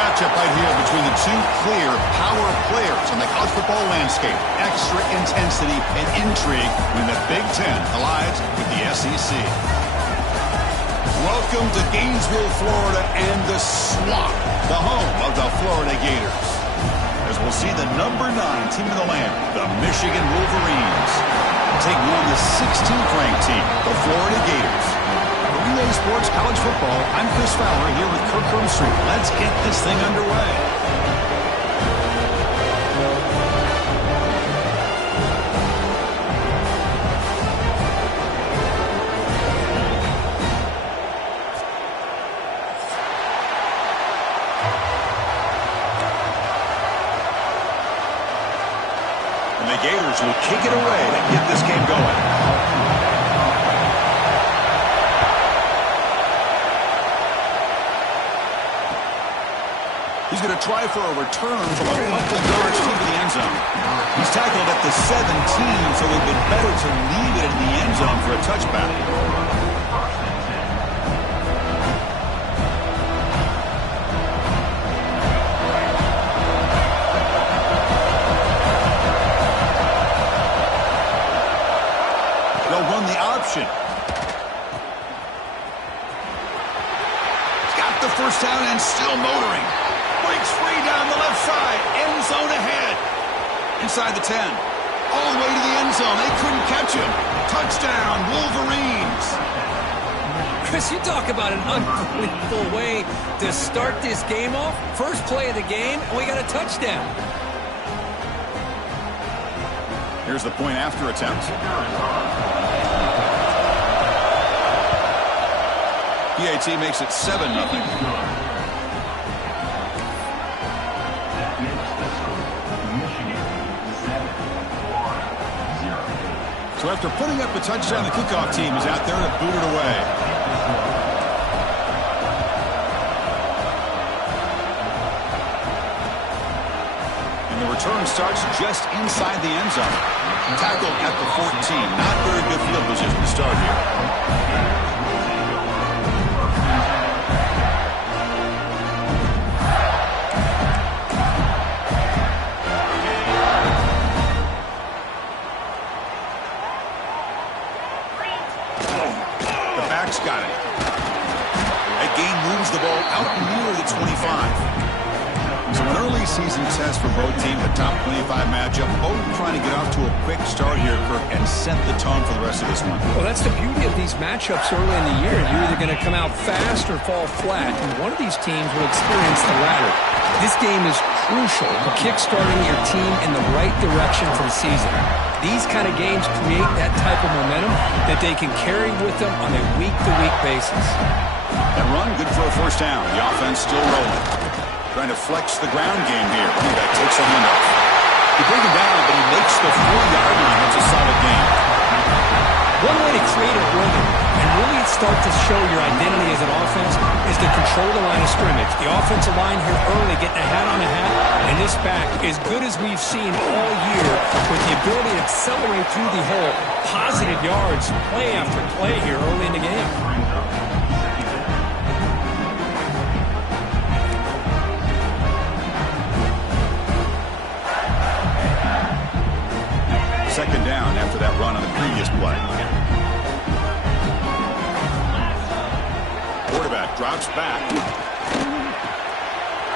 matchup right here between the two clear power players on the college football landscape. Extra intensity and intrigue when the Big Ten collides with the SEC. Welcome to Gainesville, Florida, and the Swamp, the home of the Florida Gators. As we'll see the number 9 team in the land, the Michigan Wolverines, taking on the 16th ranked team, the Florida Gators. Relay Sports College Football, I'm Chris Fowler here with Kirk Herbstreit. Let's get this thing underway. And the Gators will kick it away to get this game going. He's going to try for a return from a couple of yards to the end zone. He's tackled at the 17, so it would have been better to leave it in the end zone for a touchback. They'll run the option. He's got the first down and still motoring. Breaks free down the left side. End zone ahead. Inside the 10. All the way to the end zone. They couldn't catch him. Touchdown, Wolverines. Chris, you talk about an unbelievable way to start this game off. First play of the game, and we got a touchdown. Here's the point after attempt. PAT makes it 7-0. So after putting up a touchdown, the kickoff team is out there to boot it away. And the return starts just inside the end zone. Tackled at the 14. Not very good field position to start here. Got it. That gain moves the ball out near the 25. So an early season test for both teams, a top 25 matchup. Both trying to get off to a quick start here, Kirk, and set the tone for the rest of this one. Well, that's the beauty of these matchups early in the year. You're either going to come out fast or fall flat, and one of these teams will experience the latter. This game is crucial for kickstarting your team in the right direction for the season. These kind of games create that type of momentum that they can carry with them on a week-to-week basis. That run, good for a first down. The offense still rolling. Trying to flex the ground game here. Running back takes a handoff. He brings him down, but he makes the 4-yard line. That's a solid gain. One way to create a rhythm and really start to show your identity as an offense is to control the line of scrimmage. The offensive line here early getting a hat on a hat, and this back, as good as we've seen all year, with the ability to accelerate through the hole, positive yards, play after play here early in the game. Second down after that run on the previous play. Quarterback drops back.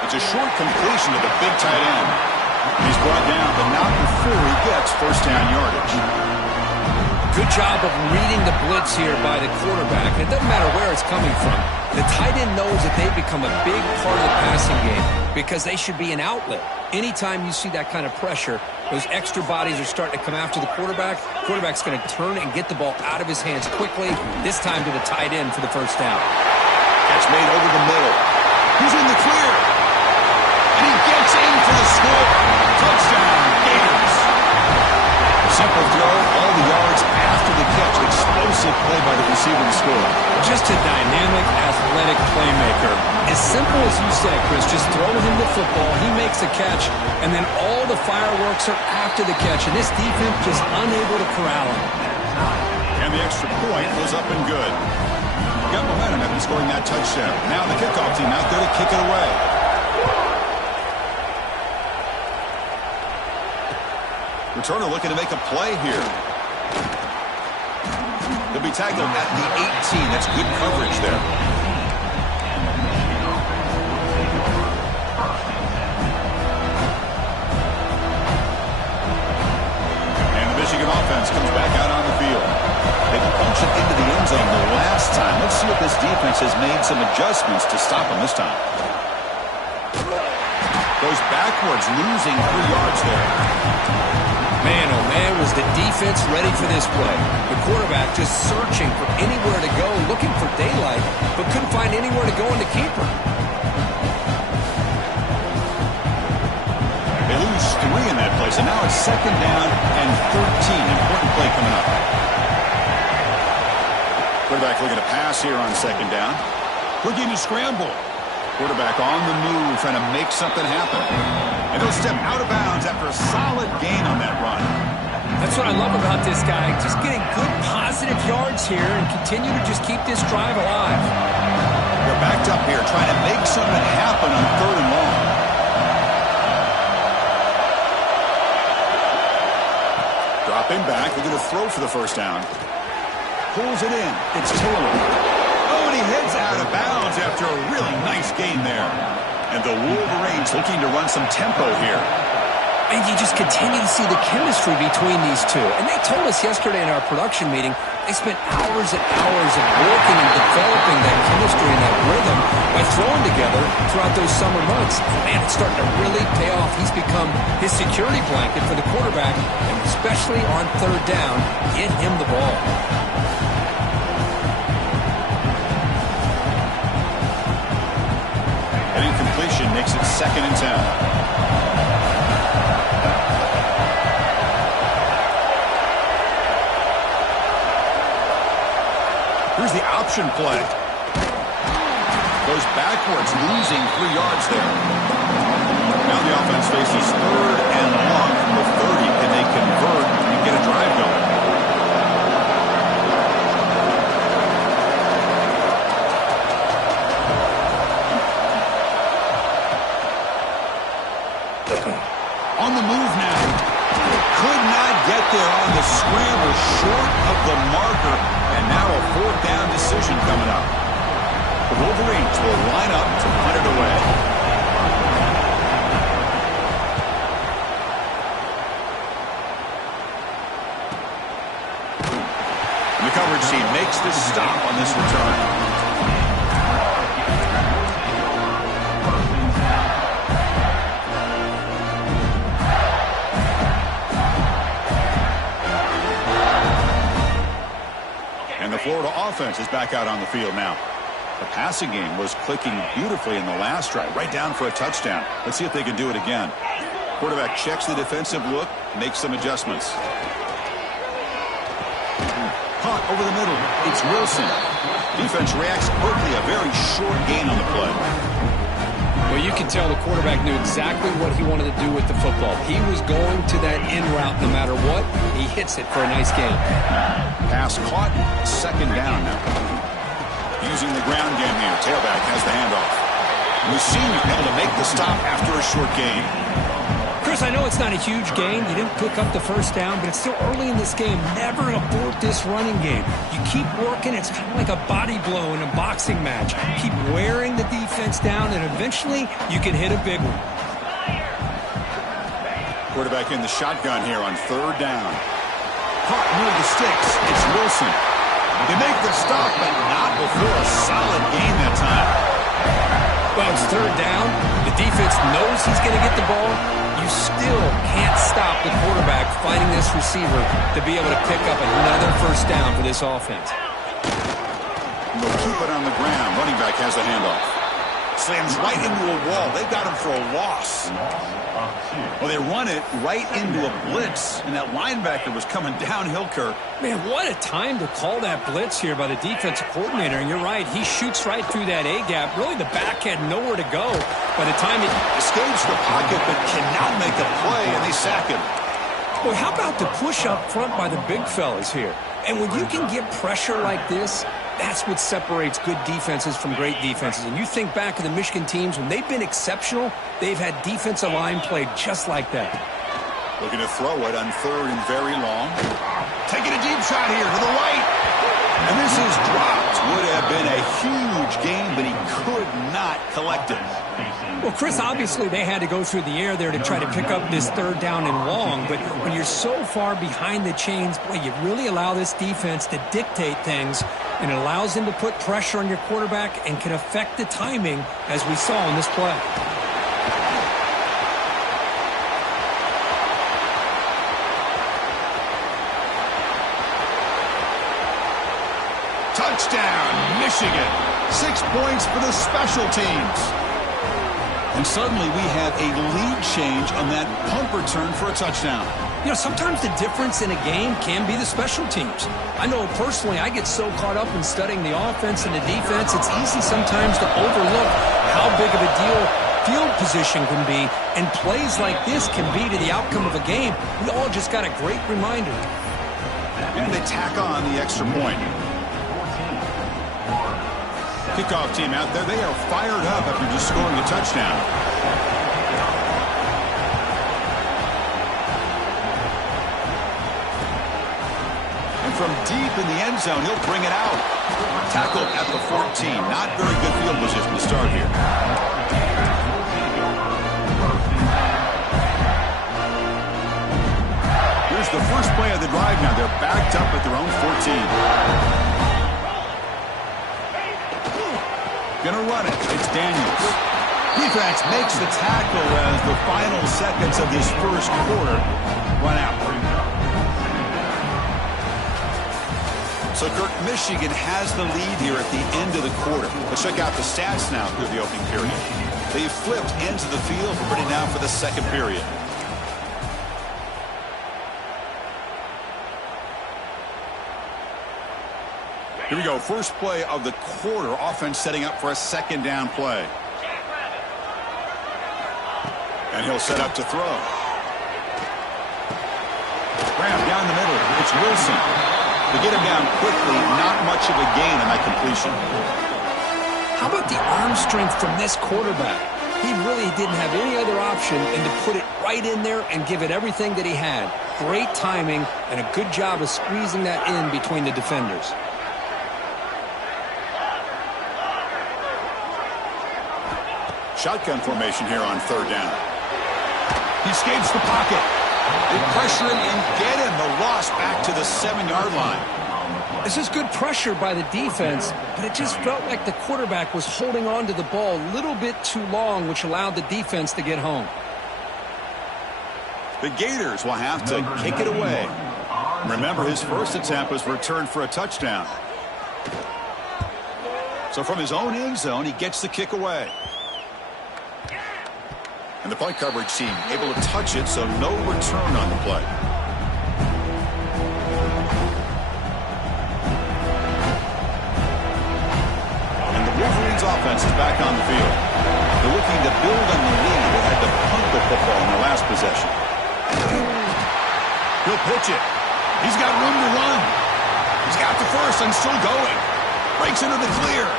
It's a short completion to the big tight end. He's brought down, but not before he gets first down yardage. Good job of reading the blitz here by the quarterback. It doesn't matter where it's coming from. The tight end knows that they've become a big part of the passing game because they should be an outlet. Anytime you see that kind of pressure, those extra bodies are starting to come after the quarterback. Quarterback's going to turn and get the ball out of his hands quickly, this time to the tight end for the first down. Catch made over the middle. He's in the clear. And he gets in for the score. Touchdown, Gators. Simple throw, all the yards after the catch. Explosive play by the receiver to score. Just a dynamic, athletic playmaker. As simple as you said, Chris, just throw him the football, he makes a catch, and then all the fireworks are after the catch, and this defense just unable to corral him. And the extra point was up and good. Got momentum after scoring that touchdown. Now the kickoff team out there to kick it away. Returner looking to make a play here. He'll be tackled at the 18. That's good coverage there. And the Michigan offense comes back out on the field. They punch it into the end zone the last time. Let's see if this defense has made some adjustments to stop them this time. Goes backwards, losing 3 yards there. Man, oh man, was the defense ready for this play. The quarterback just searching for anywhere to go, looking for daylight, but couldn't find anywhere to go in the keeper. They lose 3 in that play, so now it's 2nd down and 13. Important play coming up. Quarterback looking to pass here on 2nd down. Looking to scramble. Quarterback on the move, trying to make something happen. And he'll step out of bounds after a solid gain on that run. That's what I love about this guy. Just getting good positive yards here and continue to just keep this drive alive. They're backed up here, trying to make something happen on 3rd and long. Dropping back, looking to throw for the 1st down. Pulls it in. It's Taylor. Oh, and he heads out of bounds after a really nice gain there. And the Wolverines looking to run some tempo here. And you just continue to see the chemistry between these two. And they told us yesterday in our production meeting, they spent hours and hours of working and developing that chemistry and that rhythm by throwing together throughout those summer months. And man, it's starting to really pay off. He's become his security blanket for the quarterback, and especially on 3rd down, get him the ball. Incompletion makes it 2nd and 10. Here's the option play. Goes backwards, losing 3 yards there. Now the offense faces 3rd and long from the 30. Can they convert and get a drive going? On the move now. Could not get there on the scramble, short of the marker, and now a 4th down decision coming up. The Wolverines will line up to punt it away. And the coverage team makes the stop on this return. And the Florida offense is back out on the field now. The passing game was clicking beautifully in the last drive, right down for a touchdown. Let's see if they can do it again. Quarterback checks the defensive look, makes some adjustments. Caught over the middle. It's Wilson. Defense reacts quickly, a very short gain on the play. Well, you can tell the quarterback knew exactly what he wanted to do with the football. He was going to that in route no matter what. He hits it for a nice gain. Pass caught, 2nd down now. Using the ground game here. Tailback has the handoff. Mussini able to make the stop after a short gain. Chris, I know it's not a huge gain. You didn't pick up the 1st down, but it's still early in this game. Never abort this running game. You keep working. It's kind of like a body blow in a boxing match. Keep wearing the defense down, and eventually you can hit a big one. Quarterback in the shotgun here on 3rd down. Caught near the sticks. It's Wilson. They make the stop, but not before a solid gain that time. Well, it's 3rd down. The defense knows he's going to get the ball. You still can't stop the quarterback finding this receiver to be able to pick up another 1st down for this offense. They'll keep it on the ground. Running back has the handoff. Slams right into a wall. They got him for a loss. Well, they run it right into a blitz, and that linebacker was coming downhill, Kirk. Man, what a time to call that blitz here by the defensive coordinator. And you're right, he shoots right through that A-gap. Really, the back had nowhere to go by the time he escapes the pocket, but cannot make a play, and they sack him. Boy, how about the push up front by the big fellas here? And when you can get pressure like this, that's what separates good defenses from great defenses. And you think back to the Michigan teams, when they've been exceptional, they've had defensive line play just like that. Looking to throw it on 3rd and very long. Taking a deep shot here to the right. And this is dropped. Would have been a huge gain, but he could not collect it. Well, Chris, obviously they had to go through the air there to try to pick up this 3rd down and long. But when you're so far behind the chains, boy, you really allow this defense to dictate things. And it allows them to put pressure on your quarterback and can affect the timing, as we saw in this play. Touchdown, Michigan. 6 points for the special teams. And suddenly we have a lead change on that punt return for a touchdown. You know, sometimes the difference in a game can be the special teams. I know personally I get so caught up in studying the offense and the defense, it's easy sometimes to overlook how big of a deal field position can be, and plays like this can be to the outcome of a game. We all just got a great reminder. And they tack on the extra point. Kickoff team out there, they are fired up after just scoring a touchdown. And from deep in the end zone, he'll bring it out. Tackled at the 14. Not very good field position to start here. Here's the first play of the drive now. They're backed up at their own 14. Gonna run it. It's Daniels. Defense makes the tackle as the final seconds of this first quarter run out. So, Kirk, Michigan has the lead here at the end of the quarter. Let's check out the stats now through the opening period. They flipped into the field. We're ready now for the second period. Here we go. First play of the quarter. Offense setting up for a 2nd down play. And he'll set up to throw. Graham down the middle. It's Wilson. To get him down quickly, not much of a gain on that completion. How about the arm strength from this quarterback? He really didn't have any other option than to put it right in there and give it everything that he had. Great timing and a good job of squeezing that in between the defenders. Shotgun formation here on 3rd down. He escapes the pocket. They pressure him and get him. The loss back to the 7-yard line. This is good pressure by the defense, but it just felt like the quarterback was holding on to the ball a little bit too long, which allowed the defense to get home. The Gators will have to kick it away. Remember, his first attempt was returned for a touchdown. So from his own end zone, he gets the kick away. And the point coverage team able to touch it, so no return on the play. And the Wolverines offense is back on the field. They're looking to build on the lead. They had to punt the football in their last possession. He'll pitch it. He's got room to run. He's got the first and still going. Breaks into the clear.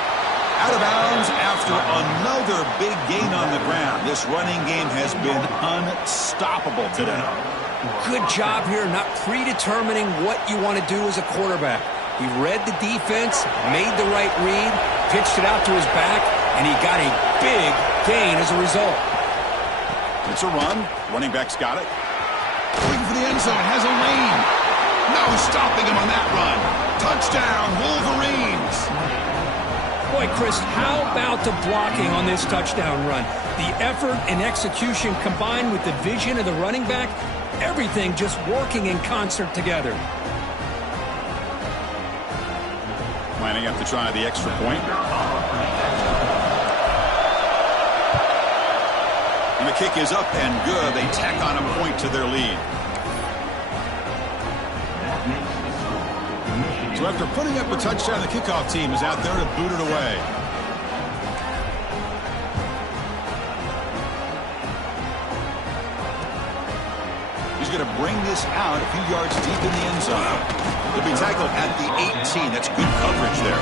Out of bounds after another big gain on the ground. This running game has been unstoppable today. Good job here not predetermining what you want to do as a quarterback. He read the defense, made the right read, pitched it out to his back, and he got a big gain as a result. It's a run. Running back's got it. Going for the end zone. Has a lane. No stopping him on that run. Touchdown, Wolverines. Boy, Chris, how about the blocking on this touchdown run? The effort and execution combined with the vision of the running back, everything just working in concert together. Lining up to try the extra point. And the kick is up and good. They tack on a point to their lead. So after putting up a touchdown, the kickoff team is out there to boot it away. He's going to bring this out a few yards deep in the end zone. He'll be tackled at the 18. That's good coverage there.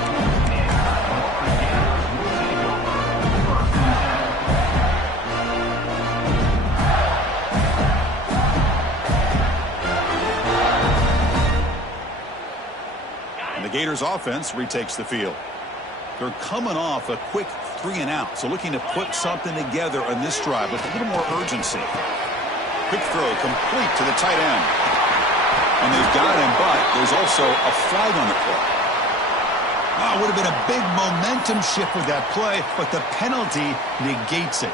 Gators offense retakes the field. They're coming off a quick 3-and-out, so looking to put something together on this drive with a little more urgency. Quick throw complete to the tight end. And they've got him, but there's also a flag on the play. Oh, it would have been a big momentum shift with that play, but the penalty negates it.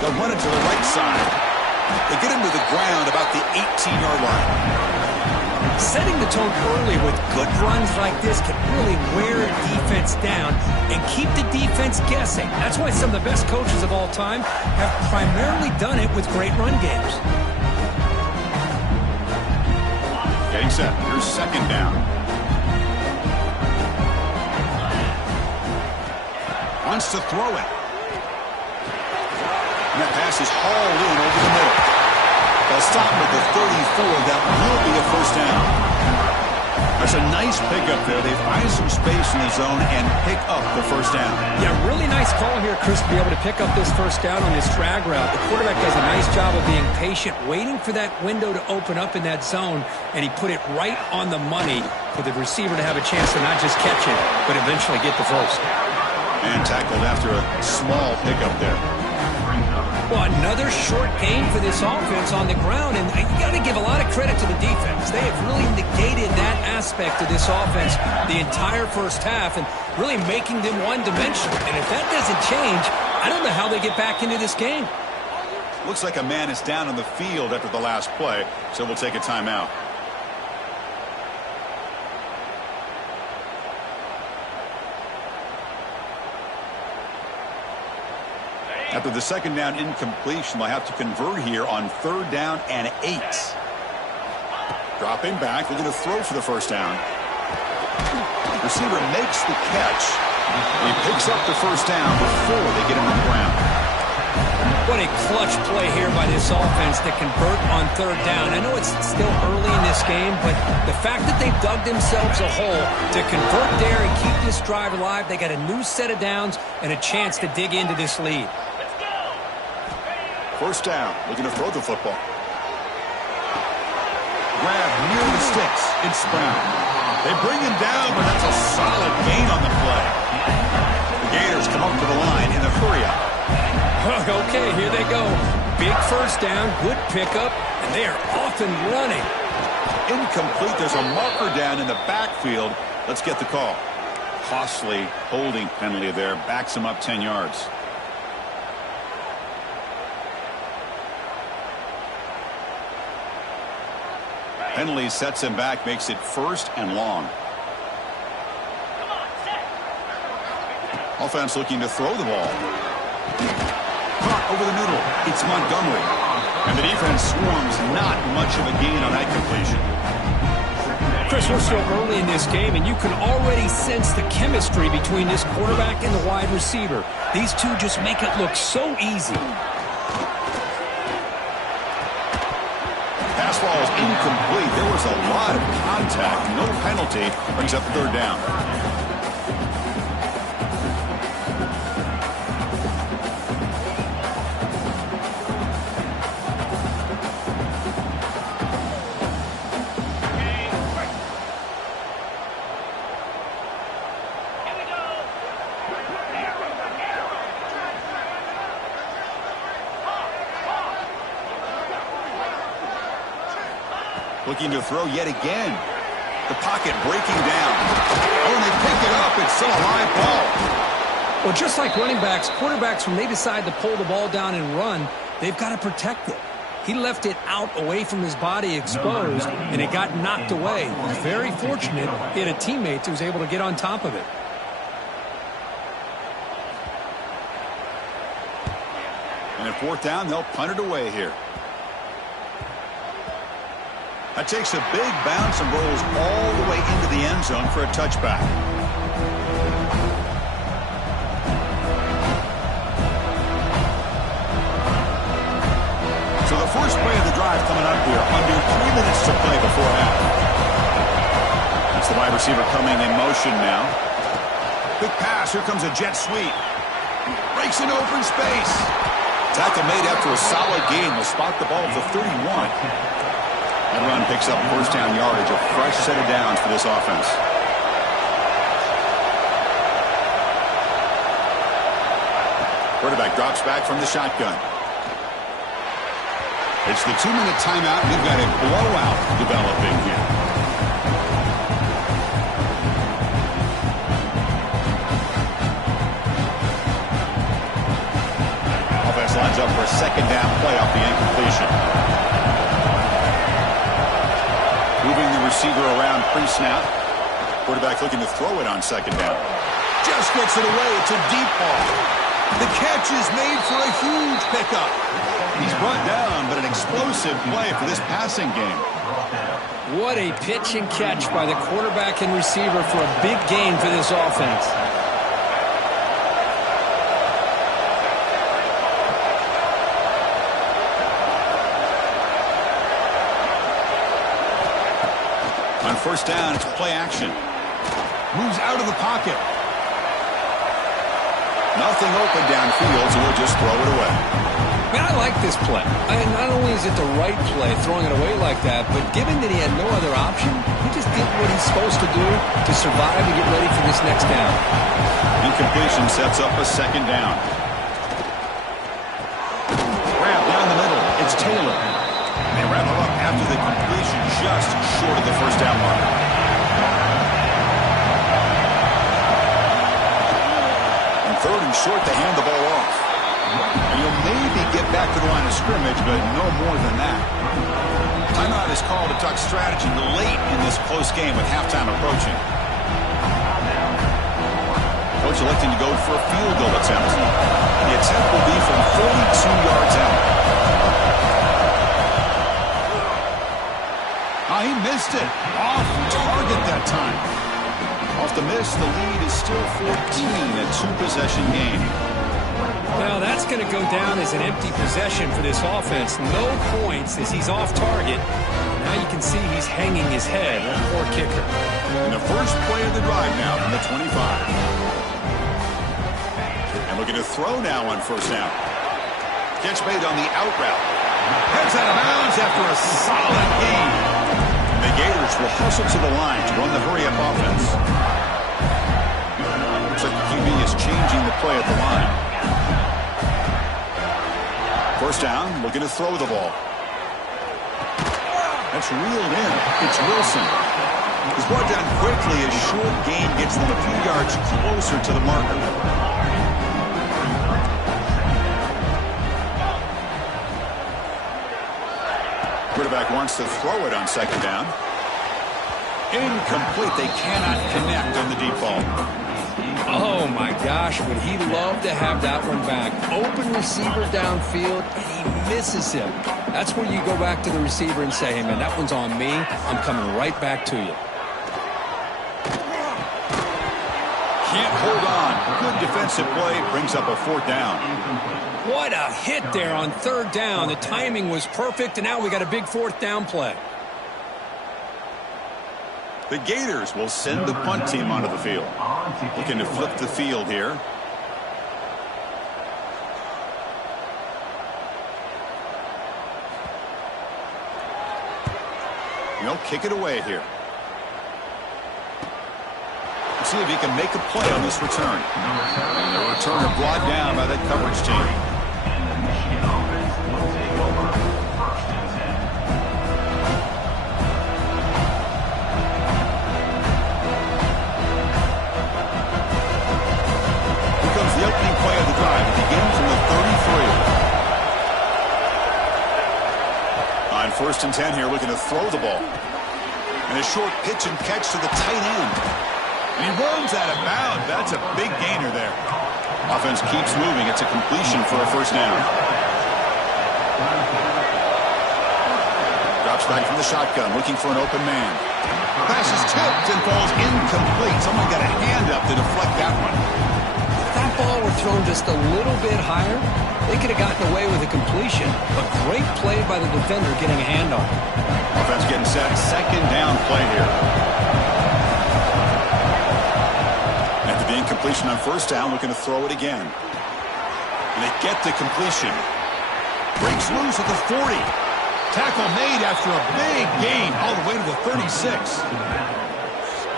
They'll run it to the right side. They get him to the ground about the 18-yard line. Setting the tone early with good runs like this can really wear a defense down and keep the defense guessing. That's why some of the best coaches of all time have primarily done it with great run games. Getting set. Here's second down. Wants to throw it. And that pass is hauled in over the middle. They'll stop him at the 34. That will be a first down. That's a nice pickup there. They've eyed some space in the zone and pick up the first down. Yeah, really nice call here, Chris, to be able to pick up this first down on this drag route. The quarterback does a nice job of being patient, waiting for that window to open up in that zone, and he put it right on the money for the receiver to have a chance to not just catch it, but eventually get the first. And tackled after a small pickup there. Well, another short gain for this offense on the ground, and you got to give a lot of credit to the defense. They have really negated that aspect of this offense the entire first half and really making them one-dimensional. And if that doesn't change, I don't know how they get back into this game. Looks like a man is down on the field after the last play, so we'll take a timeout. After the second down incompletion, they'll have to convert here on 3rd down and 8. Dropping back, they're going to throw for the first down. Receiver makes the catch. He picks up the first down before they get him on the ground. What a clutch play here by this offense to convert on 3rd down. I know it's still early in this game, but the fact that they've dug themselves a hole to convert there and keep this drive alive, they got a new set of downs and a chance to dig into this lead. First down, looking to throw the football. Grab near the sticks. It's Brown. They bring him down, but that's a solid gain on the play. The Gators come up to the line in a hurry-up. Okay, here they go. Big first down, good pickup, and they are off and running. Incomplete. There's a marker down in the backfield. Let's get the call. Costly holding penalty there. Backs him up 10 yards. Penalty sets him back, makes it 1st and long. Offense looking to throw the ball. Caught over the middle. It's Montgomery. And the defense swarms, not much of a gain on that completion. Chris, we're still early in this game, and you can already sense the chemistry between this quarterback and the wide receiver. These two just make it look so easy. Pass ball is incomplete. There was a lot of contact. No penalty. Brings up 3rd down. Looking to throw yet again. The pocket breaking down. Oh, and they pick it up. It's still a live ball. Well, just like running backs, quarterbacks, when they decide to pull the ball down and run, they've got to protect it. He left it out away from his body exposed, and it got knocked away. He was very fortunate he had a teammate who was able to get on top of it. And at 4th down, they'll punt it away here. That takes a big bounce and rolls all the way into the end zone for a touchback. So the first play of the drive coming up here. Under 3 minutes to play before half. That's the wide receiver coming in motion now. Quick pass. Here comes a jet sweep. Breaks an open space. Tackle made after a solid gain. Will spot the ball at the 31. That run picks up first down yardage. A fresh set of downs for this offense. Quarterback drops back from the shotgun. It's the 2-minute timeout. We've got a blowout developing here. Offense lines up for a second down play off the incompletion. Moving the receiver around pre-snap. Quarterback looking to throw it on second down. Just gets it away. It's a deep ball. The catch is made for a huge pickup. He's brought down, but an explosive play for this passing game. What a pitch and catch by the quarterback and receiver for a big gain for this offense. On first down, it's play action. Moves out of the pocket. Nothing open downfield, so we'll just throw it away. Man, I like this play. Not only is it the right play, throwing it away like that, but given that he had no other option, he just did what he's supposed to do to survive and get ready for this next down. Incompletion sets up a second down. Grab down the middle. It's Taylor. They wrap him up after the completion, just short of the first down mark. And third and short to hand the ball off. And you'll maybe get back to the line of scrimmage, but no more than that. Timeout is called to talk strategy late in this close game with halftime approaching. Coach electing to go for a field goal attempt. The attempt will be from 42 yards out. He missed it. Off target that time. Off the miss, the lead is still 14, a two-possession game. Well, that's going to go down as an empty possession for this offense. No points as he's off target. Now you can see he's hanging his head. Poor kicker. And the first play of the drive now from the 25. And looking to throw now on first down. Catch made on the out route. Heads out of bounds after a solid gain. The Gators will hustle to the line to run the hurry-up offense. Looks like the QB is changing the play at the line. First down, looking to throw the ball. That's reeled in. It's Wilson. He's brought down quickly as short gain gets them a few yards closer to the marker. Quarterback wants to throw it on second down. Incomplete. They cannot connect on the deep ball. Oh, my gosh. Would he love to have that one back? Open receiver downfield, and he misses him. That's where you go back to the receiver and say, hey, man, that one's on me. I'm coming right back to you. Can't hold on. Good defensive play. Brings up a fourth down. What a hit there on third down. The timing was perfect, and now we got a big fourth down play. The Gators will send the punt team onto the field. Looking to flip the field here. They'll kick it away here. Let's see if he can make a play on this return. And the returner brought down by that coverage team. The opening play of the drive. It begins from the 33. On first and 10 here, looking to throw the ball. And a short pitch and catch to the tight end. And he runs out of bounds. That's a big gainer there. Offense keeps moving. It's a completion for a first down. Drops back from the shotgun, looking for an open man. Pass is tipped and falls incomplete. Someone got a hand up to deflect that one. That ball were thrown just a little bit higher, they could have gotten away with a completion. But great play by the defender getting a hand on it. Offense getting set. Second down play here. After the incompletion on first down, looking to throw it again. And they get the completion. Breaks loose at the 40. Tackle made after a big gain all the way to the 36.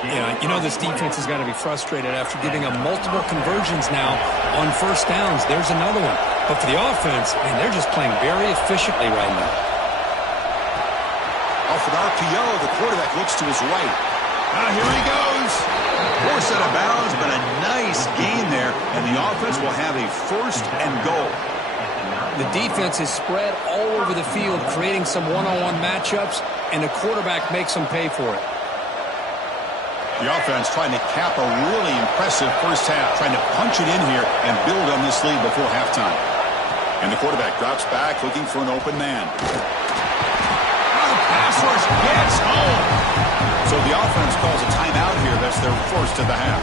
Yeah, you know this defense has got to be frustrated after giving them multiple conversions now on first downs. There's another one. But for the offense, man, they're just playing very efficiently right now. Off an RPO, the quarterback looks to his right. Here he goes. Forced out of bounds, but a nice gain there, and the offense will have a first and goal. The defense is spread all over the field, creating some one-on-one matchups, and the quarterback makes them pay for it. The offense trying to cap a really impressive first half, trying to punch it in here and build on this lead before halftime. And the quarterback drops back, looking for an open man. The pass rush gets home. So the offense calls a timeout here. That's their first of the half.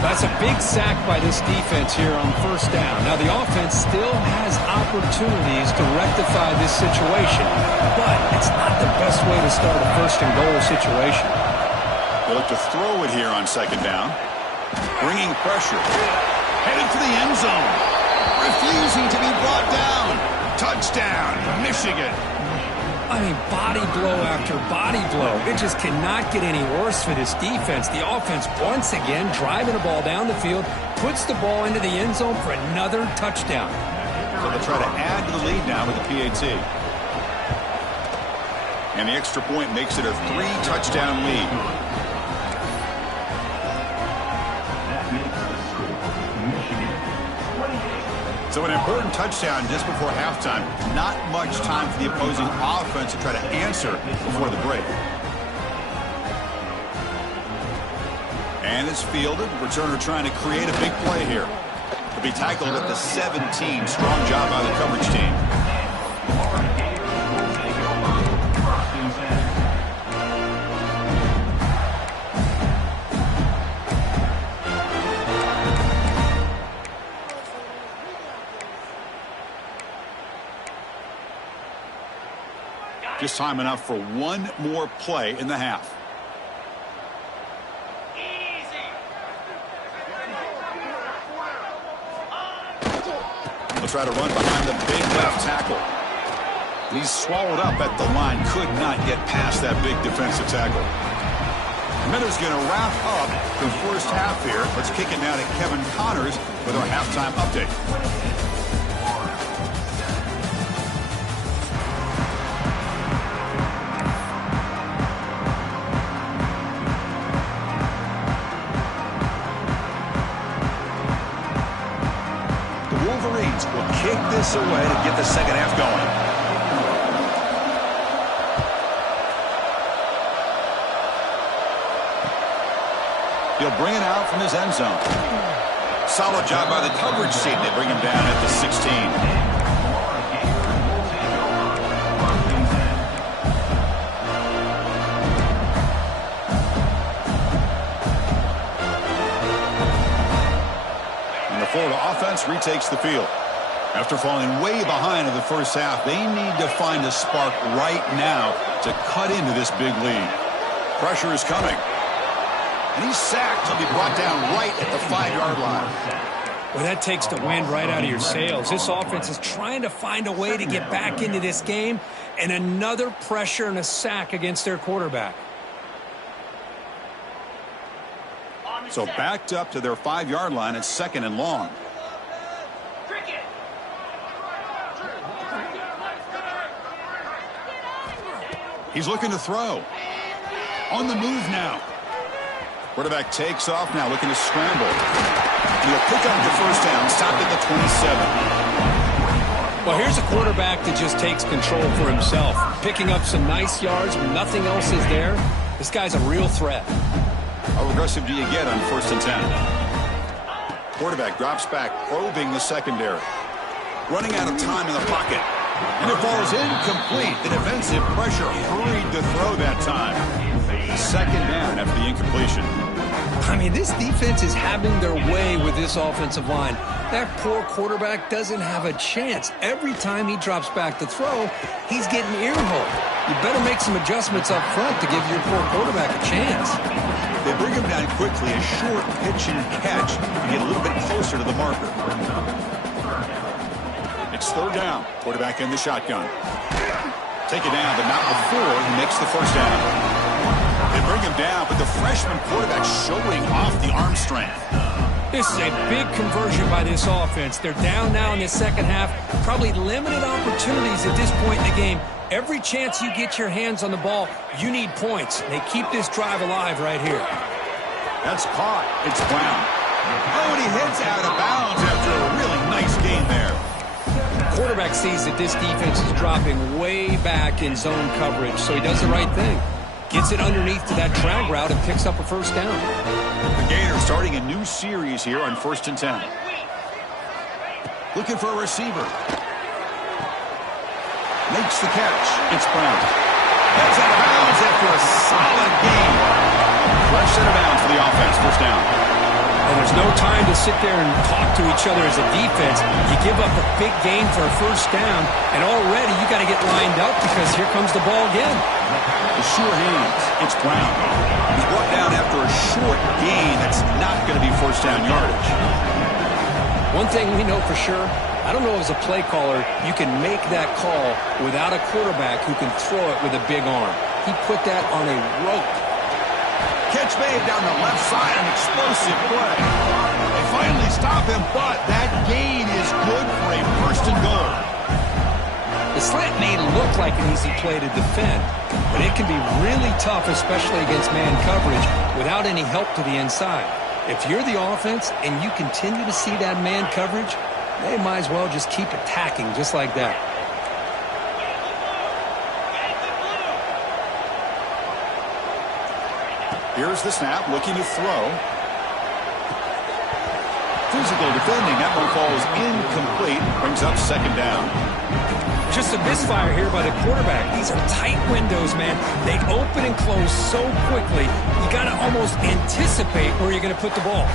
That's a big sack by this defense here on first down. Now, the offense still has opportunities to rectify this situation, but it's not the best way to start a first and goal situation. They look to throw it here on second down. Bringing pressure. Headed for the end zone. Refusing to be brought down. Touchdown, Michigan. I mean, body blow after body blow. It just cannot get any worse for this defense. The offense, once again, driving the ball down the field, puts the ball into the end zone for another touchdown. So they'll try to add to the lead now with the PAT. And the extra point makes it a 3-touchdown lead. So an important touchdown just before halftime. Not much time for the opposing offense to try to answer before the break. And it's fielded. Returner trying to create a big play here. He'll be tackled at the 17. Strong job by the coverage team. Just time enough for one more play in the half. They'll try to run behind the big left tackle. He's swallowed up at the line. Could not get past that big defensive tackle. Miller's going to wrap up the first half here. Let's kick it now to Kevin Connors with our halftime update. Wolverines will kick this away to get the second half going. He'll bring it out from his end zone. Solid job by the coverage team. They bring him down at the 16. Florida offense retakes the field. After falling way behind in the first half, they need to find a spark right now to cut into this big lead. Pressure is coming. And he's sacked. He'll be brought down right at the 5-yard line. Well, that takes the wind right out of your sails. This offense is trying to find a way to get back into this game, and another pressure and a sack against their quarterback. So backed up to their 5-yard line. It's second and long. He's looking to throw. On the move now. Quarterback takes off now, looking to scramble. And he'll pick up the first down, stopped at the 27. Well, here's a quarterback that just takes control for himself. Picking up some nice yards when nothing else is there. This guy's a real threat. How aggressive do you get on 1st and 10? Quarterback drops back, probing the secondary. Running out of time in the pocket. And it falls incomplete. The defensive pressure hurried to throw that time. Second down after the incompletion. I mean, this defense is having their way with this offensive line. That poor quarterback doesn't have a chance. Every time he drops back to throw, he's getting earholed. You better make some adjustments up front to give your poor quarterback a chance. They bring him down quickly, a short pitch and catch to get a little bit closer to the marker. It's third down. Quarterback in the shotgun. Take it down, but not before he makes the first down. They bring him down, but the freshman quarterback showing off the arm strength. This is a big conversion by this offense. They're down now in the second half. Probably limited opportunities at this point in the game. Every chance you get your hands on the ball, you need points. They keep this drive alive right here. That's caught. It's Brown. Oh, and he heads out of bounds after a really nice gain there. The quarterback sees that this defense is dropping way back in zone coverage, so he does the right thing. Gets it underneath to that drag route and picks up a first down. The Gators starting a new series here on 1st and 10. Looking for a receiver. Makes the catch. It's Brown. Heads out of bounds after a solid gain. Fresh out of bounds for the offense. First down. And there's no time to sit there and talk to each other as a defense. You give up a big gain for a first down, and already you got to get lined up because here comes the ball again. The sure hands. It's Brown. He's brought down after a short gain. That's not going to be first down yardage. One thing we know for sure, I don't know as a play caller, you can make that call without a quarterback who can throw it with a big arm. He put that on a rope. Catch made down the left side, an explosive play. They finally stop him, but that gain is good for a first and goal. The slant may look like an easy play to defend, but it can be really tough, especially against man coverage, without any help to the inside. If you're the offense and you continue to see that man coverage, they might as well just keep attacking just like that. Here's the snap, looking to throw. Physical defending. That one falls incomplete. Brings up second down. Just a misfire here by the quarterback. These are tight windows, man. They open and close so quickly. You got to almost anticipate where you're going to put the ball.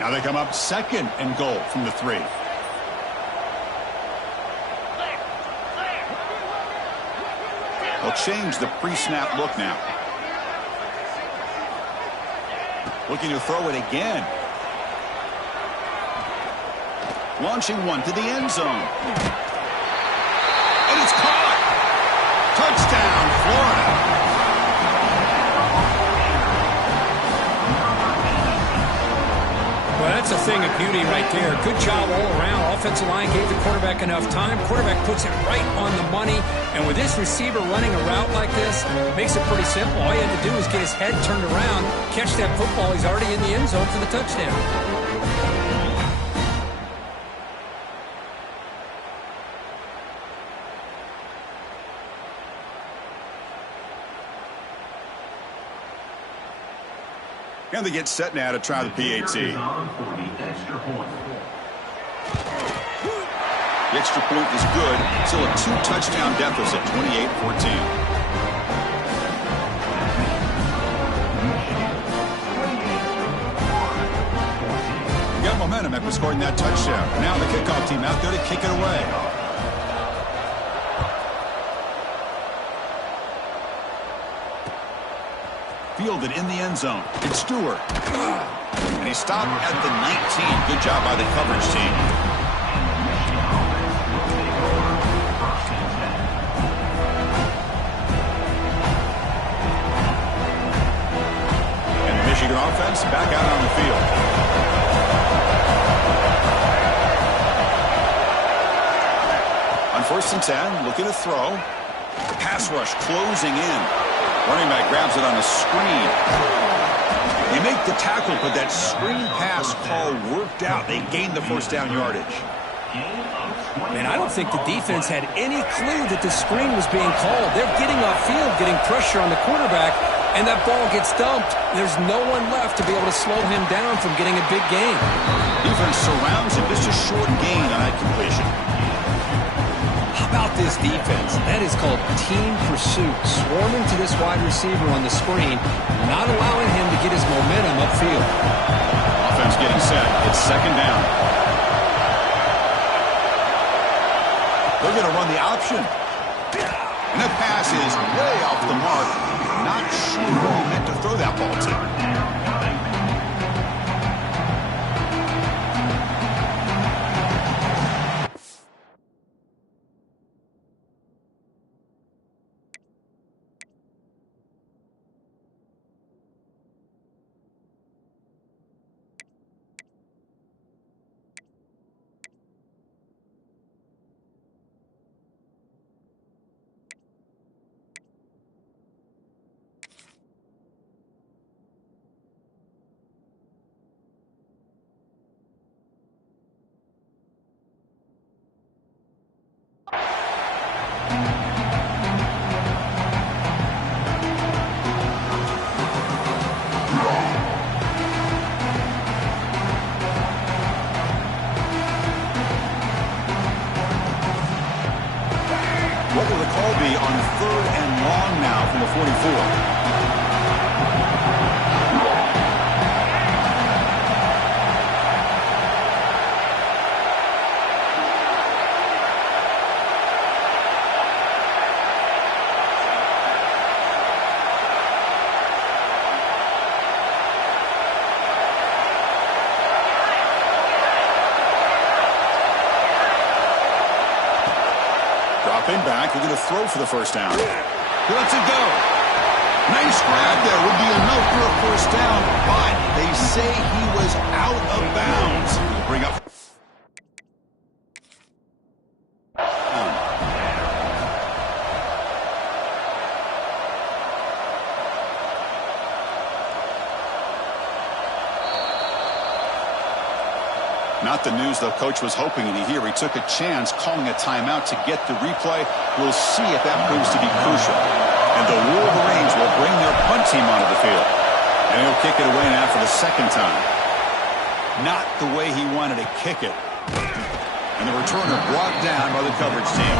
Now they come up second and goal from the 3. They'll change the pre-snap look now. Looking to throw it again. Launching one to the end zone. And it's caught. Touchdown, Florida. Well, that's a thing of beauty right there. Good job all around. Offensive line gave the quarterback enough time. Quarterback puts it right on the money. And with this receiver running a route like this, it makes it pretty simple. All you have to do is get his head turned around, catch that football. He's already in the end zone for the touchdown. And they get set now to try the PAT. The extra point is good. Still a 2-touchdown deficit, 28-14. Got momentum after scoring that touchdown. Now the kickoff team out there to kick it away. Fielded in the end zone. It's Stewart. And he stopped at the 19. Good job by the coverage team. And the Michigan offense back out on the field. On 1st and 10, looking to throw. The pass rush closing in. Running back grabs it on a screen. They make the tackle, but that screen pass call worked out. They gained the first down yardage. Man, I don't think the defense had any clue that the screen was being called. They're getting off field, getting pressure on the quarterback, and that ball gets dumped. There's no one left to be able to slow him down from getting a big gain. Defense surrounds him. Just a short gain on that completion. How about this defense? That is called team pursuit. Swarming to this wide receiver on the screen, not allowing him to get his momentum upfield. Offense getting set. It's second down. They're going to run the option. And the pass is way off the mark. Not sure who he meant to throw that ball to. What will the call be on 3rd and long now from the 44? Dropping back, they're going to throw for the first down. He lets it go. Nice grab there. Would be enough for a first down, but they say he was out of bounds. He'll bring up. Not the news the coach was hoping to hear. He took a chance calling a timeout to get the replay. We'll see if that proves to be crucial. And the Wolverines will bring their punt team onto the field. And he'll kick it away now for the second time. Not the way he wanted to kick it. And the returner brought down by the coverage team.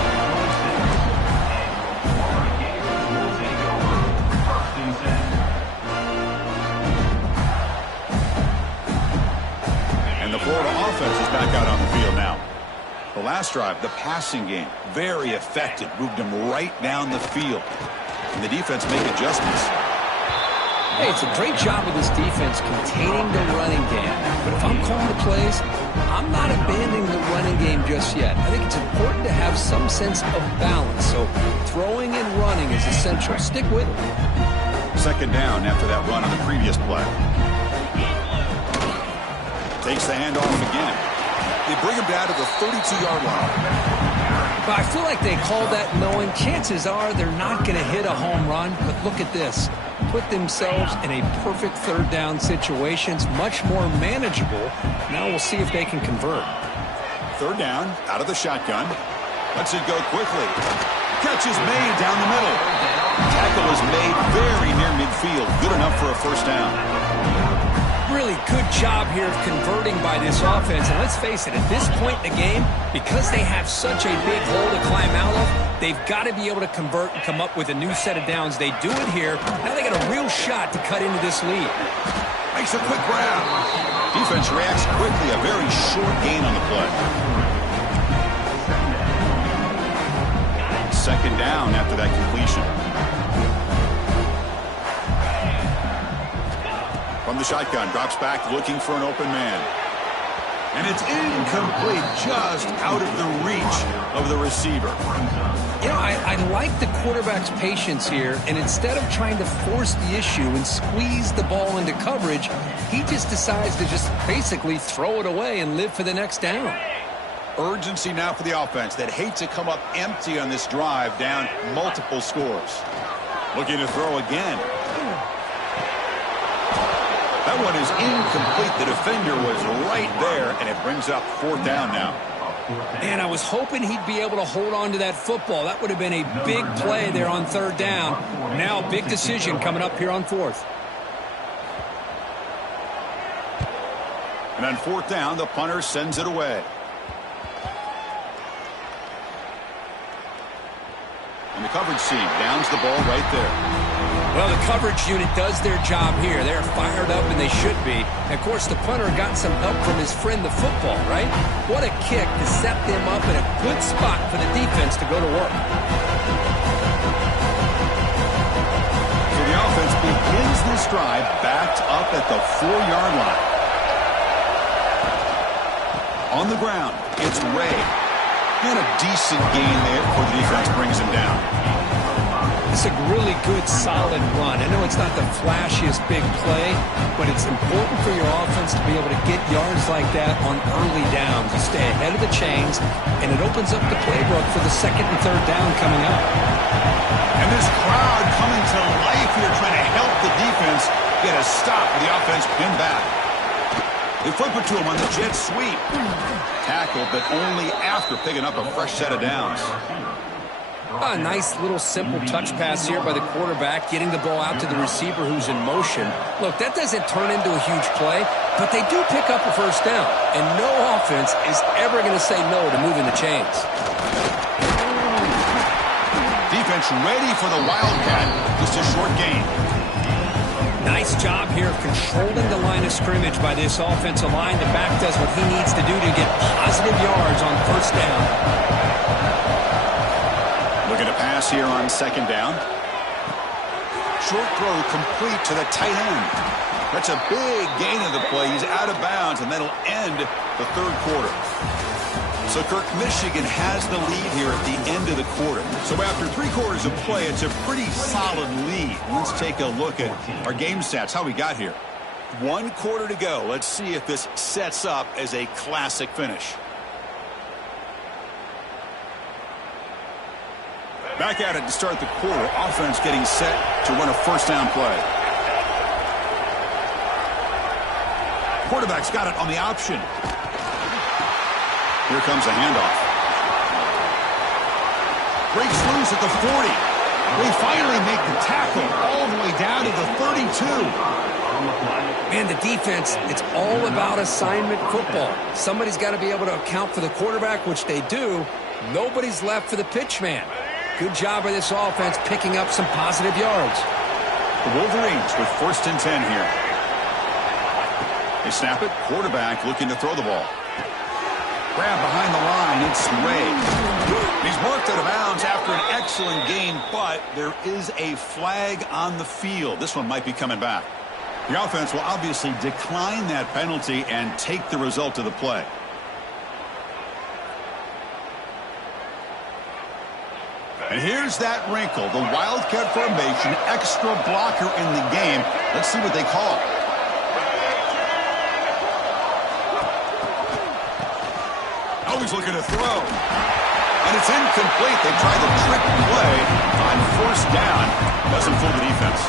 The Florida offense is back out on the field now. The last drive, the passing game, very effective. Moved them right down the field. And the defense make adjustments. Hey, it's a great job of this defense containing the running game. But if I'm calling the plays, I'm not abandoning the running game just yet. I think it's important to have some sense of balance. So throwing and running is essential. Stick with it. Second down after that run on the previous play. Takes the handoff again. They bring him down to the 32-yard line. But I feel like they called that knowing chances are they're not going to hit a home run. But look at this. Put themselves in a perfect third down situation. It's much more manageable. Now we'll see if they can convert. Third down, out of the shotgun. Lets it go quickly. Catch is made down the middle. Tackle is made very near midfield. Good enough for a first down. Really good job here of converting by this offense. And let's face it, at this point in the game, because they have such a big hole to climb out of, they've got to be able to convert and come up with a new set of downs. They do it here. Now they got a real shot to cut into this lead. Makes a quick grab. Defense reacts quickly. A very short gain on the play. Second down after that completion. From the shotgun, drops back looking for an open man. And it's incomplete, just out of the reach of the receiver. You know, I like the quarterback's patience here, and instead of trying to force the issue and squeeze the ball into coverage, he just decides to just basically throw it away and live for the next down. Urgency now for the offense that hates to come up empty on this drive, down multiple scores. Looking to throw again. That one is incomplete. The defender was right there, and it brings up fourth down now. And I was hoping he'd be able to hold on to that football. That would have been a big play there on third down. Now, big decision coming up here on fourth. And on fourth down, the punter sends it away. And the coverage team downs the ball right there. Well, the coverage unit does their job here. They're fired up, and they should be. And of course, the punter got some help from his friend, the football, right? What a kick to set them up in a good spot for the defense to go to work. So the offense begins this drive backed up at the 4-yard line. On the ground, it's Ray. And a decent gain there before the defense brings him down. It's a really good, solid run. I know it's not the flashiest big play, but it's important for your offense to be able to get yards like that on early downs. You stay ahead of the chains, and it opens up the playbook for the second and third down coming up. And this crowd coming to life here, trying to help the defense get a stop with the offense pinned back. They flip it to him on the jet sweep. Tackle, but only after picking up a fresh set of downs. A nice little simple touch pass here by the quarterback, getting the ball out to the receiver who's in motion. Look, that doesn't turn into a huge play, but they do pick up a first down, and no offense is ever going to say no to moving the chains. Defense ready for the Wildcat. Just a short gain. Nice job here of controlling the line of scrimmage by this offensive line. The back does what he needs to do to get positive yards on first down. Looking to pass here on second down. Short throw complete to the tight end. That's a big gain of the play. He's out of bounds, and that'll end the third quarter. So, Kirk, Michigan has the lead here at the end of the quarter. So after 3 quarters of play, it's a pretty solid lead. Let's take a look at our game stats, how we got here. 1 quarter to go. Let's see if this sets up as a classic finish. Back at it to start the quarter. Offense getting set to run a first down play. Quarterback's got it on the option. Here comes a handoff. Breaks loose at the 40. They finally make the tackle all the way down to the 32. Man, the defense, it's all about assignment football. Somebody's got to be able to account for the quarterback, which they do. Nobody's left for the pitch man. Good job by this offense picking up some positive yards. The Wolverines with 1st and 10 here. They snap it. Quarterback looking to throw the ball. Grab behind the line. It's Ray. He's marked out of bounds after an excellent game, but there is a flag on the field. This one might be coming back. The offense will obviously decline that penalty and take the result of the play. And here's that wrinkle, the Wildcat formation, extra blocker in the game. Let's see what they call. Always looking to throw. And it's incomplete. They try the trick play on first down. Doesn't fool the defense.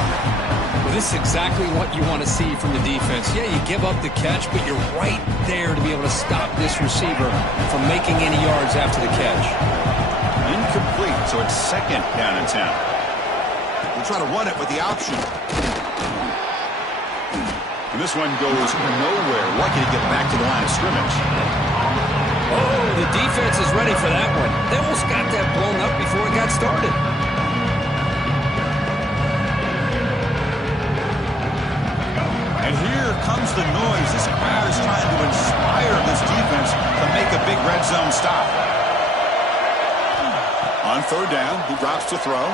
Well, this is exactly what you want to see from the defense. Yeah, you give up the catch, but you're right there to be able to stop this receiver from making any yards after the catch. Incomplete, so it's 2nd down and 10. We'll try to run it with the option. And this one goes nowhere. Lucky to get back to the line of scrimmage. Oh, the defense is ready for that one. They almost got that blown up before it got started. And here comes the noise. This crowd is trying to inspire this defense to make a big red zone stop. On 3rd down, he drops to throw.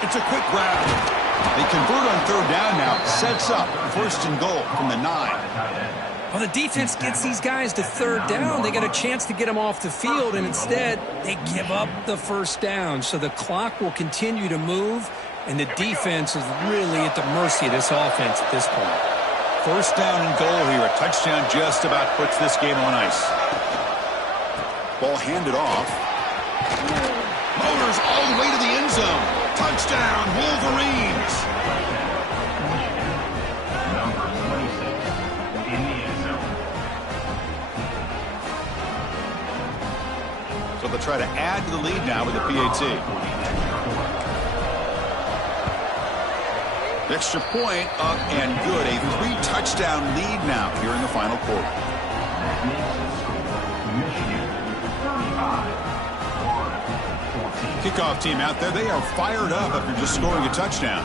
It's a quick grab. They convert on 3rd down now. Sets up 1st and goal from the 9. Well, the defense gets these guys to 3rd down. They got a chance to get them off the field, and instead they give up the first down. So the clock will continue to move, and the defense is really at the mercy of this offense at this point. 1st down and goal here. A touchdown just about puts this game on ice. Ball handed off. Motors all the way to the end zone. Touchdown, Wolverines. Number 26 in the end zone. So they'll try to add to the lead now with the PAT. Extra point up and good. A 3-touchdown lead now here in the final quarter. That makes the score Michigan 35-14. Kickoff team out there, they are fired up after just scoring a touchdown.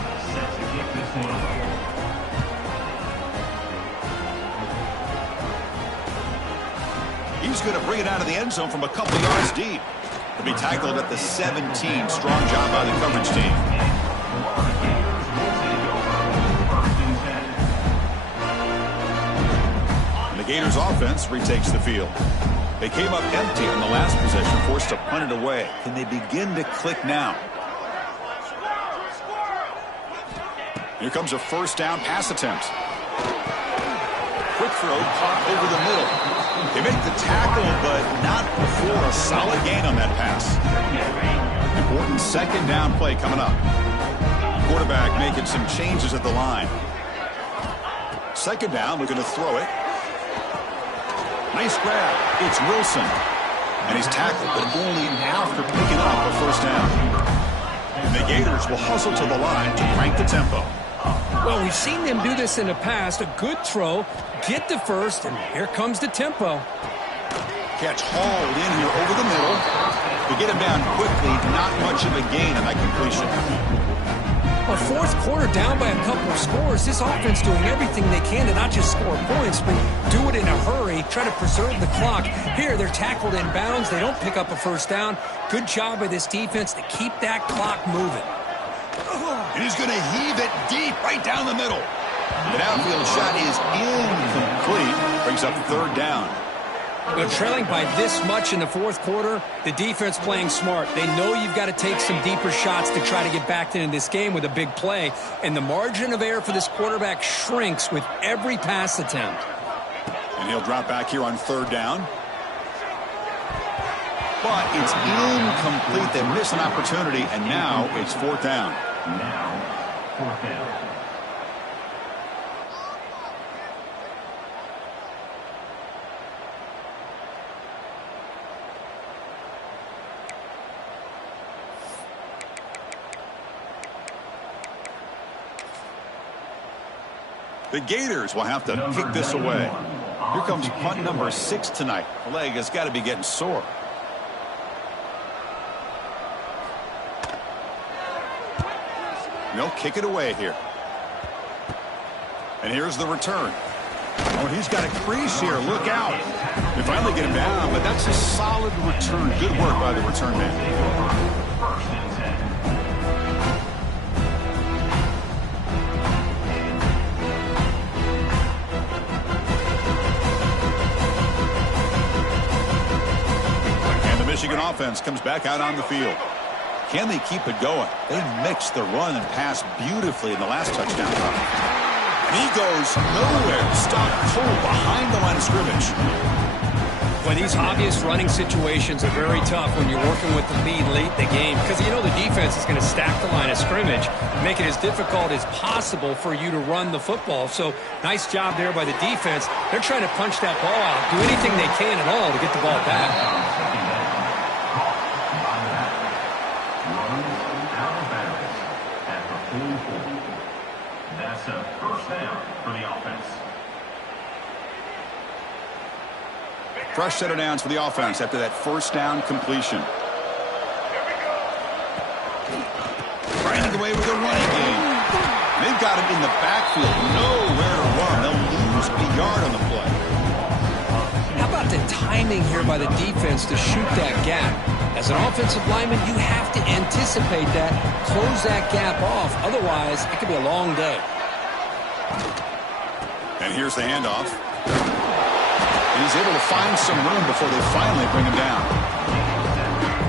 He's going to bring it out of the end zone from a couple yards deep. He'll be tackled at the 17. Strong job by the coverage team. And the Gators offense retakes the field. They came up empty on the last possession, forced to punt it away. Can they begin to click now? Here comes a first down pass attempt. Quick throw caught over the middle. They make the tackle, but not before a solid gain on that pass. Important second down play coming up. Quarterback making some changes at the line. Second down, looking to throw it. Nice grab. It's Wilson. And he's tackled, but only after picking up a first down. And the Gators will hustle to the line to crank the tempo. Well, we've seen them do this in the past. A good throw, get the first, and here comes the tempo. Catch hauled in here over the middle. To get him down quickly, not much of a gain on that completion. A fourth quarter down by a couple of scores. This offense doing everything they can to not just score points, but do it in a hurry, try to preserve the clock. Here, they're tackled in bounds. They don't pick up a first down. Good job by this defense to keep that clock moving. And he's going to heave it deep right down the middle. The downfield shot is incomplete. Brings up third down. They're trailing by this much in the fourth quarter. The defense playing smart. They know you've got to take some deeper shots to try to get back into this game with a big play. And the margin of error for this quarterback shrinks with every pass attempt. And he'll drop back here on third down. But it's incomplete. They miss an opportunity, and now it's fourth down. Now, fourth down. The Gators will have to kick this away. Here comes punt number 6 tonight. The leg has got to be getting sore. They'll kick it away here. And here's the return. Oh, he's got a crease here. Look out. They finally get him down, but that's a solid return. Good work by the return man. Michigan offense comes back out on the field. Can they keep it going? They mixed the run and pass beautifully in the last touchdown run. And he goes nowhere. Stopped cold behind the line of scrimmage. Well, these obvious running situations are very tough when you're working with the lead late in the game because you know the defense is going to stack the line of scrimmage, make it as difficult as possible for you to run the football. So nice job there by the defense. They're trying to punch that ball out, do anything they can at all to get the ball back. That's a first down for the offense. Fresh set of downs for the offense after that first down completion. Grinding away with a running game. They've got him in the backfield. Nowhere to run. They'll lose a yard on the play. How about the timing here by the defense to shoot that gap? As an offensive lineman, you have to anticipate that, close that gap off. Otherwise, it could be a long day. And here's the handoff. He's able to find some room before they finally bring him down.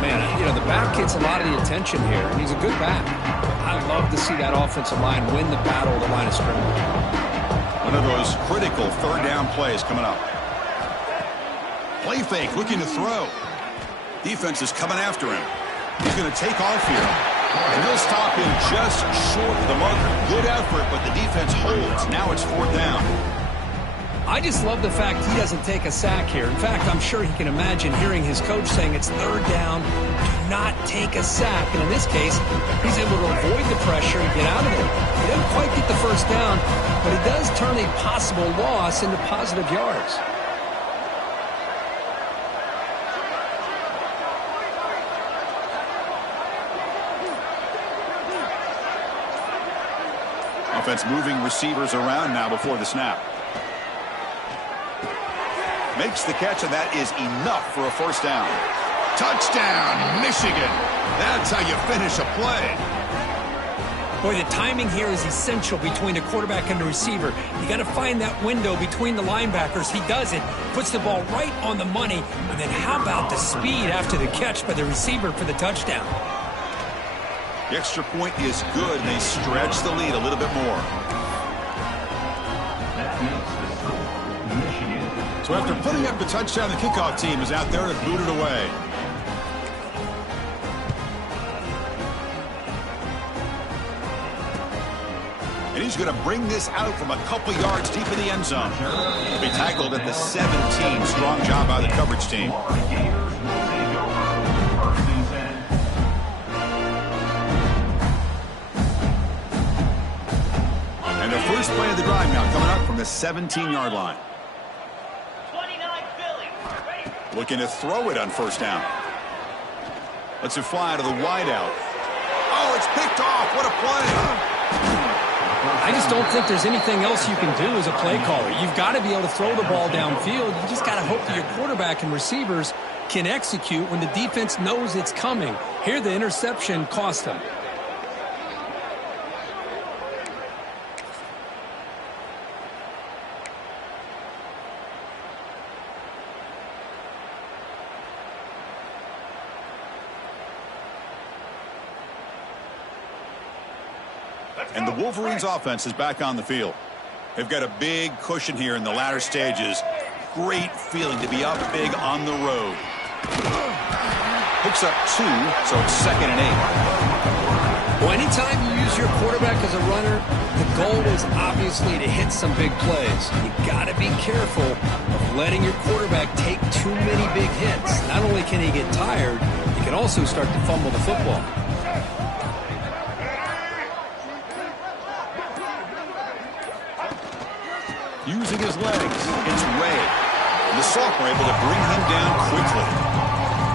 Man, you know, the back gets a lot of the attention here, and he's a good back. I love to see that offensive line win the battle of the line of scrimmage. One of those critical third down plays coming up. Play fake, looking to throw. Defense is coming after him. He's going to take off here. And they'll stop him just short of the marker. Good effort, but the defense holds. Now it's fourth down. I just love the fact he doesn't take a sack here. In fact, I'm sure he can imagine hearing his coach saying it's third down, do not take a sack. And in this case, he's able to avoid the pressure and get out of it. He doesn't quite get the first down, but he does turn a possible loss into positive yards. Offense moving receivers around now before the snap. Makes the catch, and that is enough for a first down. Touchdown, Michigan. That's how you finish a play. Boy, the timing here is essential between the quarterback and the receiver. You got to find that window between the linebackers. He does it, puts the ball right on the money, and then how about the speed after the catch by the receiver for the touchdown? The extra point is good, and they stretch the lead a little bit more. So after putting up the touchdown, the kickoff team is out there to boot it away. And he's going to bring this out from a couple yards deep in the end zone. He'll be tackled at the 17. Strong job by the coverage team. And the first play of the drive now coming up from the 17-yard line. Looking to throw it on first down. Lets it fly to the wideout. Oh, it's picked off. What a play. I just don't think there's anything else you can do as a play caller. You've got to be able to throw the ball downfield. You just got to hope that your quarterback and receivers can execute when the defense knows it's coming. Here, the interception cost them. And the Wolverines offense is back on the field. They've got a big cushion here in the latter stages. Great feeling to be up big on the road. Picks up 2, so it's 2nd and 8. Well, anytime you use your quarterback as a runner, the goal is obviously to hit some big plays. You got to be careful of letting your quarterback take too many big hits. Not only can he get tired, he can also start to fumble the football. Using his legs, it's Ray. And the sophomore able to bring him down quickly.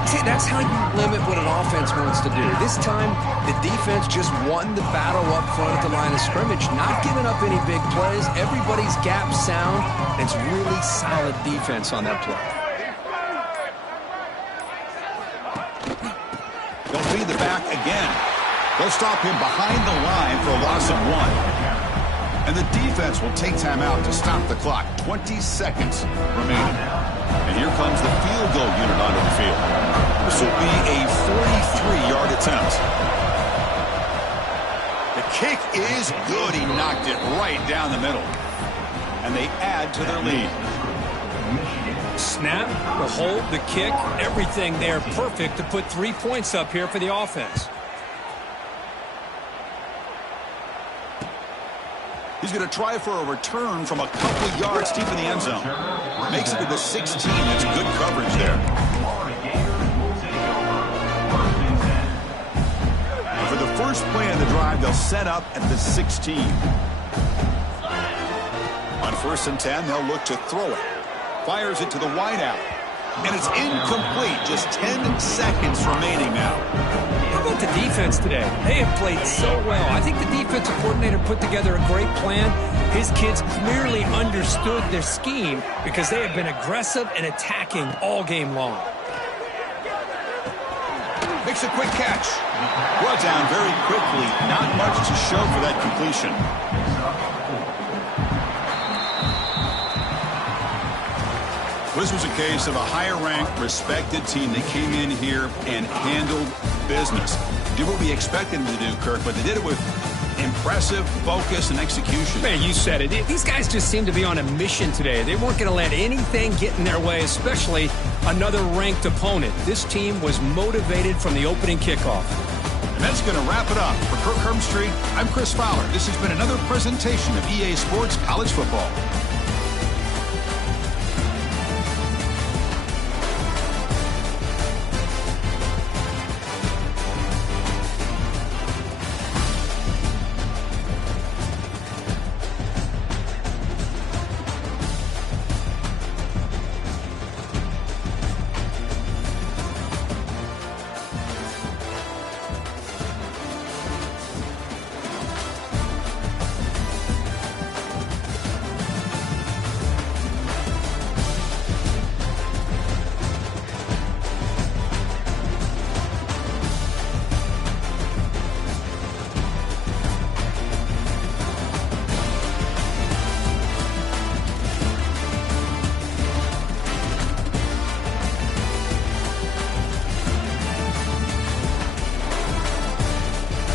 See, that's how you limit what an offense wants to do. This time, the defense just won the battle up front at the line of scrimmage, not giving up any big plays. Everybody's gap sound. It's really solid defense on that play. They'll feed the back again. They'll stop him behind the line for a loss of 1. And the defense will take time out to stop the clock. 20 seconds remaining. And here comes the field goal unit onto the field. This will be a 43-yard attempt. The kick is good. He knocked it right down the middle. And they add to their lead. Snap, the hold, the kick, everything there perfect to put 3 points up here for the offense. He's going to try for a return from a couple yards deep in the end zone. Makes it to the 16. That's good coverage there. And for the first play of the drive, they'll set up at the 16. On 1st and 10, they'll look to throw it. Fires it to the wideout. And it's incomplete. Just 10 seconds remaining now. How about the defense today? They have played so well. I think the defensive coordinator put together a great plan. His kids clearly understood their scheme because they have been aggressive and attacking all game long. Makes a quick catch. Brought down very quickly. Not much to show for that completion. This was a case of a higher-ranked, respected team that came in here and handled business. Did what we expected them to do, Kirk, but they did it with impressive focus and execution. Man, you said it. These guys just seem to be on a mission today. They weren't going to let anything get in their way, especially another ranked opponent. This team was motivated from the opening kickoff. And that's going to wrap it up. For Kirk Herbstreit, I'm Chris Fowler. This has been another presentation of EA Sports College Football.